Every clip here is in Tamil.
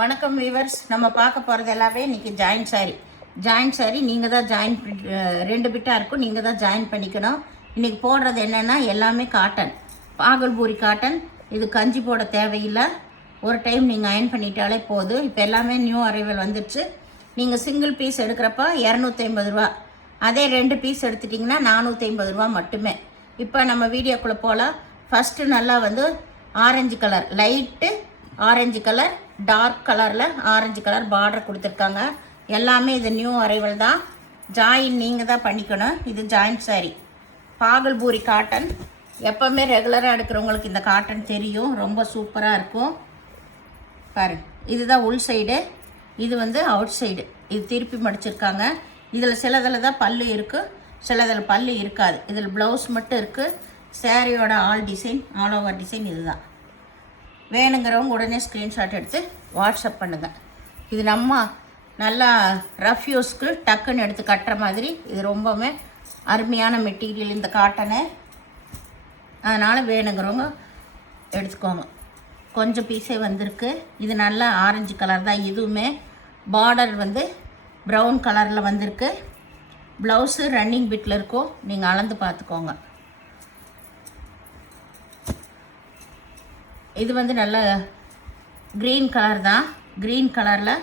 வணக்கம் வீவர்ஸ். நம்ம பார்க்க போகிறது எல்லாமே இன்றைக்கி ஜாயின்ட் சாரி நீங்கள் தான் ரெண்டு பிட்டாக இருக்கும், நீங்கள் தான் ஜாயின் பண்ணிக்கணும். இன்றைக்கி போடுறது என்னென்னா எல்லாமே காட்டன், பாகல்பூரி காட்டன். இது கஞ்சி போட தேவையில்லை, ஒரு டைம் நீங்கள் அயன் பண்ணிட்டாலே போதும். இப்போ எல்லாமே நியூ அரைவல் வந்துடுச்சு. நீங்கள் சிங்கிள் பீஸ் எடுக்கிறப்ப 250 ரூபா, அதே 2 பீஸ் எடுத்துட்டிங்கன்னா 450 ரூபா மட்டுமே. இப்போ நம்ம வீடியோக்குள்ளே போகலாம். ஃபஸ்ட்டு நல்லா வந்து orange colour, light orange colour, dark கலரில் ஆரஞ்சு கலர் பார்டர் கொடுத்துருக்காங்க. எல்லாமே இது நியூ அரைவல் தான். ஜாயின் நீங்கள் தான் பண்ணிக்கணும். இது ஜாயின்ட் சாரி, பாகல்பூரி காட்டன். எப்போவுமே ரெகுலராக எடுக்கிறவங்களுக்கு இந்த காட்டன் தெரியும், ரொம்ப சூப்பராக இருக்கும். பாரு, இதுதான் உள் சைடு, இது வந்து அவுட் சைடு. இது திருப்பி மடிச்சிருக்காங்க. இதில் சிலதில் தான் பல்லு இருக்குது, சிலதில் பல்லு இருக்காது. இதில் ப்ளவுஸ் மட்டும் இருக்குது. சாரியோட ஆல் ஓவர் டிசைன் இதுதான். வேணுங்கிறவங்க உடனே ஸ்க்ரீன்ஷாட் எடுத்து வாட்ஸ்அப் பண்ணுங்கள். இது நம்ம நல்லா ரஃப் யூஸ்க்கு டக்குன்னு எடுத்து கட்டுற மாதிரி. இது ரொம்பவுமே அருமையான மெட்டீரியல் இந்த காட்டனு. அதனால் வேணுங்கிறவங்க எடுத்துக்கோங்க. கொஞ்சம் பீஸே வந்திருக்கு. இது நல்லா ஆரஞ்சு கலர் தான். இதுவுமே பார்டர் வந்து ப்ரௌன் கலரில் வந்திருக்கு. ப்ளவுஸு ரன்னிங் பிட்டில் இருக்கும், நீங்கள் அளந்து பார்த்துக்கோங்க. இது வந்து நல்ல க்ரீன் கலர் தான். க்ரீன் கலரில்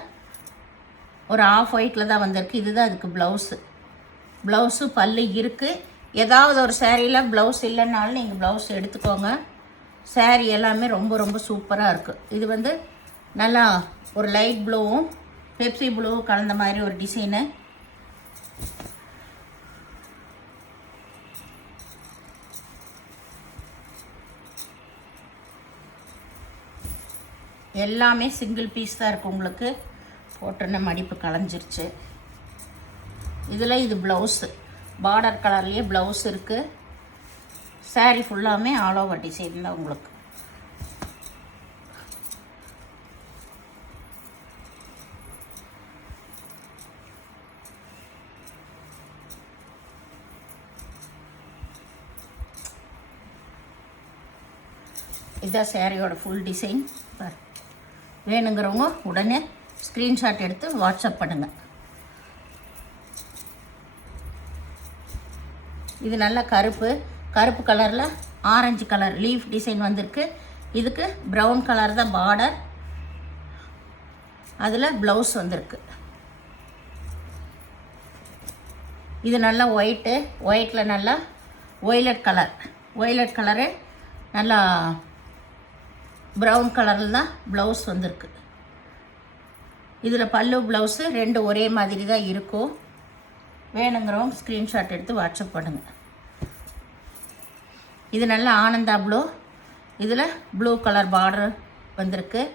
ஒரு ஆஃப் ஒயிட்டில் தான் வந்திருக்கு. இதுதான் அதுக்கு ப்ளவுஸு பல்லு இருக்குது. ஏதாவது ஒரு சேரீயில் ப்ளவுஸ் இல்லைன்னாலும் நீங்கள் ப்ளவுஸ் எடுத்துக்கோங்க. சேரீ எல்லாமே ரொம்ப ரொம்ப சூப்பராக இருக்குது. இது வந்து நல்லா ஒரு லைட் ப்ளூவும் பெப்சி ப்ளூவும் கலந்த மாதிரி ஒரு டிசைனு. எல்லாமே சிங்கிள் பீஸ் தான் இருக்குது. உங்களுக்கு போட்டுன மடிப்பு கலைஞ்சிருச்சு. இதில் இது ப்ளவுஸு, பார்டர் கலர்லேயே ப்ளவுஸ் இருக்குது. சாரீ ஃபுல்லாமே ஆல் ஓவர் டிசைன் தான் உங்களுக்கு. இதுதான் சாரியோட ஃபுல் டிசைன். வேணுங்கிறவங்க உடனே ஸ்க்ரீன்ஷாட் எடுத்து வாட்ஸ்அப் பண்ணுங்கள். இது நல்ல கருப்பு கலரில் ஆரஞ்சு கலர் லீஃப் டிசைன் வந்திருக்கு. இதுக்கு ப்ரௌன் கலர் தான் பார்டர், அதில் ப்ளவுஸ் வந்திருக்கு. இது நல்லா ஒயிட்டில் நல்லா ஒய்லட் கலரு நல்லா ப்ரௌன் கலரில் தான் ப்ளவுஸ் வந்திருக்கு. இதில் பல்லு ப்ளவுஸு ரெண்டு ஒரே மாதிரி தான் இருக்கும். வேணுங்கிறவங்க ஸ்க்ரீன்ஷாட் எடுத்து வாட்ஸ்அப் பண்ணுங்கள். இது நல்ல ஆனந்தா ப்ளூ, இதில் ப்ளூ கலர் பார்டர் வந்திருக்கு.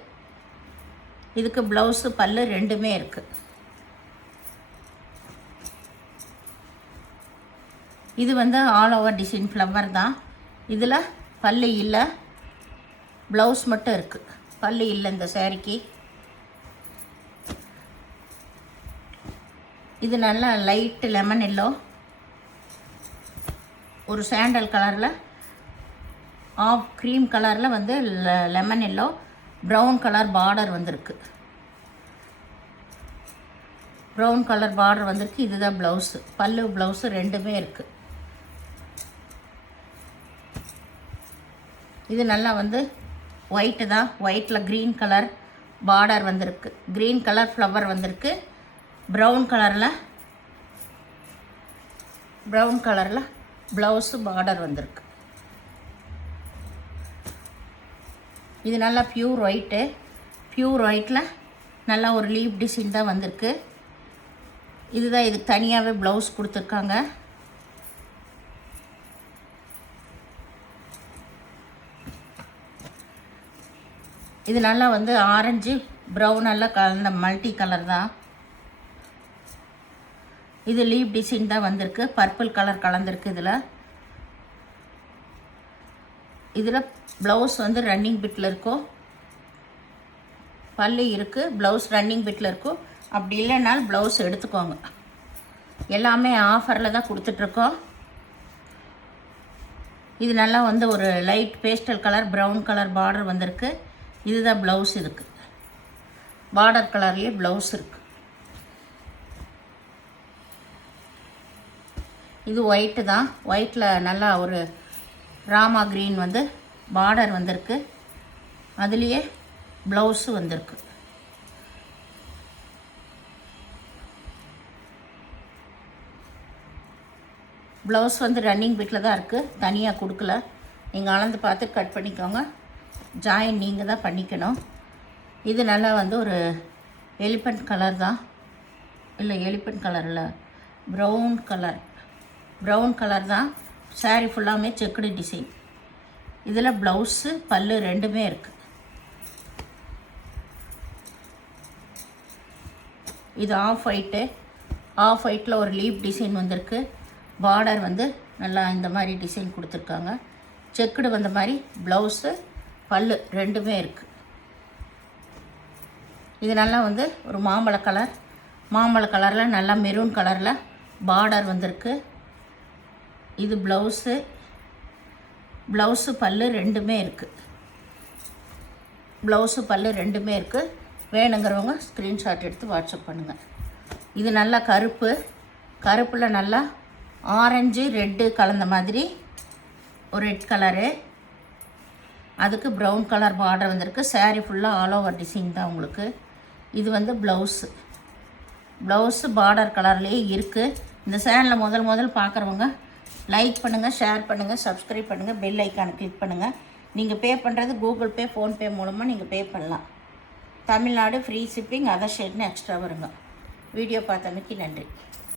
இதுக்கு ப்ளவுஸு பல்லு ரெண்டுமே இருக்குது. இது வந்து ஆல் ஓவர் டிசைன் ஃப்ளவர் தான். இதில் பல்லு இல்லை, ப்ளவுஸ் மட்டும் இருக்குது. பல்லு இல்லை இந்த சாரிக்கு. இது நல்லா லைட்டு லெமன் எல்லோ, ஒரு சாண்டல் கலரில் ஆஃப் க்ரீம் கலரில் வந்து lemon yellow, brown colour border வந்திருக்கு. ப்ரௌன் கலர் பார்டர் வந்திருக்கு. இதுதான் ப்ளவுஸு, பல்லு ப்ளவுஸு ரெண்டுமே இருக்குது. இது நல்லா வந்து ஒயிட்டு தான். ஒயிட்டில் க்ரீன் கலர் பார்டர் வந்திருக்கு. க்ரீன் கலர் ஃப்ளவர் வந்திருக்கு. ப்ரௌன் கலரில் ப்ளவுஸு பார்டர் வந்திருக்கு. இது நல்லா பியூர் ஒயிட்டில் நல்லா ஒரு லீஃப் டிசைன் தான் வந்திருக்கு. இதுதான் இதுக்கு தனியாகவே ப்ளவுஸ் கொடுத்துருக்காங்க. இது நல்லா வந்து ஆரஞ்சு ப்ரௌன் எல்லாம் கலந்த மல்டி கலர் தான். இது லீப் டிசைன் தான் வந்திருக்கு. பர்பிள் கலர் கலந்துருக்கு. இதில் ப்ளவுஸ் வந்து ரன்னிங் பிட்டில் இருக்கும், பல்லு இருக்குது, ப்ளவுஸ் ரன்னிங் பிட்டில் இருக்கும். அப்படி இல்லைனாலும் ப்ளவுஸ் எடுத்துக்கோங்க. எல்லாமே ஆஃபரில் தான் கொடுத்துட்ருக்கோம். இது நல்லா வந்து ஒரு light pastel colour brown colour border வந்திருக்கு. இதுதான் ப்ளவுஸ். இதுக்கு பார்டர் கலர்லேயே ப்ளவுஸ் இருக்குது. இது ஒயிட்டு தான். ஒயிட்டில் நல்லா ஒரு ராமா க்ரீன் வந்து பார்டர் வந்திருக்கு. அதுலேயே ப்ளவுஸு வந்திருக்கு. ப்ளவுஸ் வந்து ரன்னிங் பிட்டில் தான் இருக்குது, தனியாக கொடுக்கல. நீங்கள் அளந்து பார்த்து கட் பண்ணிக்கோங்க. ஜாயின் நீங்கள் தான் பண்ணிக்கணும். இது நல்லா வந்து ஒரு எலிஃபண்ட் கலர் தான், இல்லை எலிஃபண்ட் கலர் இல்லை, ப்ரௌன் கலர் தான். சாரீ ஃபுல்லாமே செக்குடு டிசைன். இதில் ப்ளவுஸு பல்லு ரெண்டுமே இருக்குது. இது ஆஃப் ஒயிட்டில் ஒரு லீப் டிசைன் வந்திருக்கு. பார்டர் வந்து நல்லா இந்த மாதிரி டிசைன் கொடுத்துருக்காங்க. செக்குடு வந்த மாதிரி ப்ளவுஸு பல்லு ரெண்டுமே இருக்குது. இது நல்லா வந்து ஒரு மாம்பழ கலரில் நல்லா மெரூன் கலரில் பார்டர் வந்திருக்கு. இது ப்ளவுஸு பல்லு ரெண்டுமே இருக்குது. வேணுங்கிறவங்க ஸ்க்ரீன்ஷாட் எடுத்து வாட்ஸ்அப் பண்ணுங்கள். இது நல்லா கருப்பில் நல்லா ஆரஞ்சு ரெட்டு கலந்த மாதிரி ஒரு ரெட் கலரு. அதுக்கு ப்ரௌன் கலர் பார்டர் வந்திருக்கு. சாரீ ஃபுல்லாக ஆல் ஓவர் டிசைன் தான் உங்களுக்கு. இது வந்து ப்ளவுஸு பார்டர் கலர்லேயே இருக்குது. இந்த சேனலை முதல் பார்க்குறவங்க லைக் பண்ணுங்கள், ஷேர் பண்ணுங்கள், சப்ஸ்கிரைப் பண்ணுங்கள், பெல் ஐக்கானை கிளிக் பண்ணுங்கள். நீங்கள் பே பண்ணுறது கூகுள் பே, ஃபோன்பே மூலமாக நீங்கள் பே பண்ணலாம். தமிழ்நாடு ஃப்ரீ ஷிப்பிங், அதர் ஸ்டேட்னு எக்ஸ்ட்ரா வருங்க. வீடியோ பார்த்தமைக்கு நன்றி.